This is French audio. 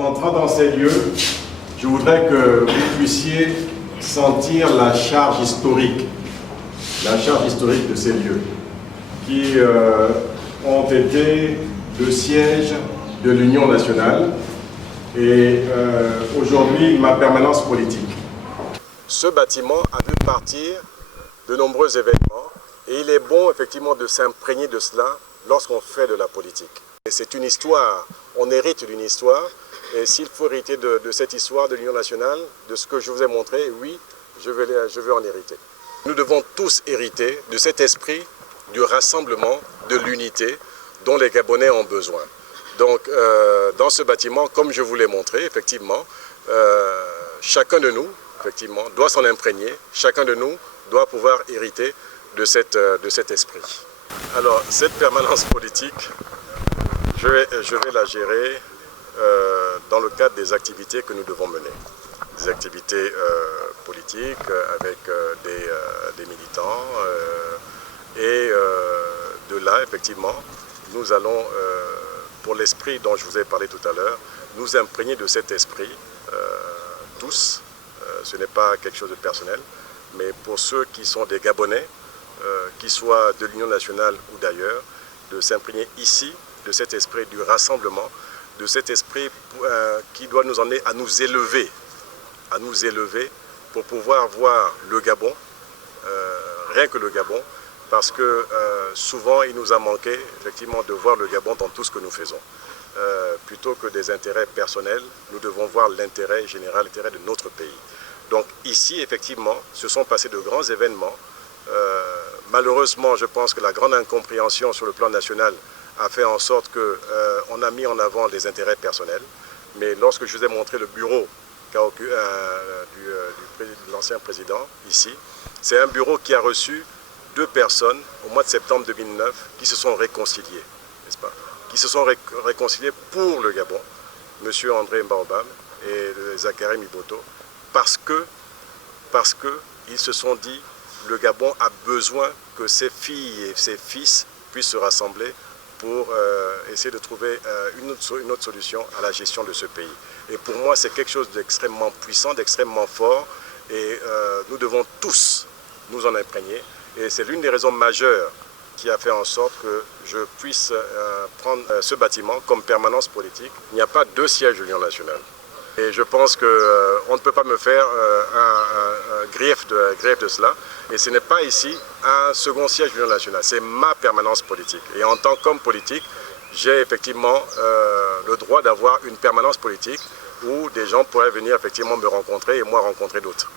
En entrant dans ces lieux, je voudrais que vous puissiez sentir la charge historique de ces lieux, qui ont été le siège de l'Union nationale et aujourd'hui ma permanence politique. Ce bâtiment a vu partir de nombreux événements et il est bon effectivement de s'imprégner de cela lorsqu'on fait de la politique. C'est une histoire, on hérite d'une histoire et s'il faut hériter de cette histoire de l'Union nationale, de ce que je vous ai montré, oui, je vais en hériter. Nous devons tous hériter de cet esprit du rassemblement, de l'unité dont les Gabonais ont besoin. Donc dans ce bâtiment, comme je vous l'ai montré, effectivement, chacun de nous effectivement, doit s'en imprégner, chacun de nous doit pouvoir hériter de cet esprit. Alors cette permanence politique, je vais la gérer dans le cadre des activités que nous devons mener. Des activités politiques avec des militants et de là, effectivement, nous allons, pour l'esprit dont je vous ai parlé tout à l'heure, nous imprégner de cet esprit, tous. Ce n'est pas quelque chose de personnel, mais pour ceux qui sont des Gabonais, qu'ils soient de l'Union nationale ou d'ailleurs, de s'imprégner ici de cet esprit du rassemblement, de cet esprit qui doit nous emmener à nous élever pour pouvoir voir le Gabon, rien que le Gabon, parce que souvent il nous a manqué effectivement de voir le Gabon dans tout ce que nous faisons. Plutôt que des intérêts personnels, nous devons voir l'intérêt général, l'intérêt de notre pays. Donc ici, effectivement, se sont passés de grands événements. Malheureusement, je pense que la grande incompréhension sur le plan national a fait en sorte qu'on a mis en avant les intérêts personnels. Mais lorsque je vous ai montré le bureau de l'ancien président ici, c'est un bureau qui a reçu 2 personnes au mois de septembre 2009 qui se sont réconciliées, n'est-ce pas? Qui se sont réconciliées pour le Gabon, M. André Mbaobam et Zachary Miboto, parce qu'ils se sont dit le Gabon a besoin que ses filles et ses fils puissent se rassembler pour essayer de trouver une autre solution à la gestion de ce pays. Et pour moi, c'est quelque chose d'extrêmement puissant, d'extrêmement fort, et nous devons tous nous en imprégner. Et c'est l'une des raisons majeures qui a fait en sorte que je puisse prendre ce bâtiment comme permanence politique. Il n'y a pas 2 sièges de l'Union nationale. Et je pense qu'on ne peut pas me faire un grief de cela. Et ce n'est pas ici un second siège de l'Union nationale, c'est ma permanence politique. Et en tant qu'homme politique, j'ai effectivement le droit d'avoir une permanence politique où des gens pourraient venir effectivement me rencontrer et moi rencontrer d'autres.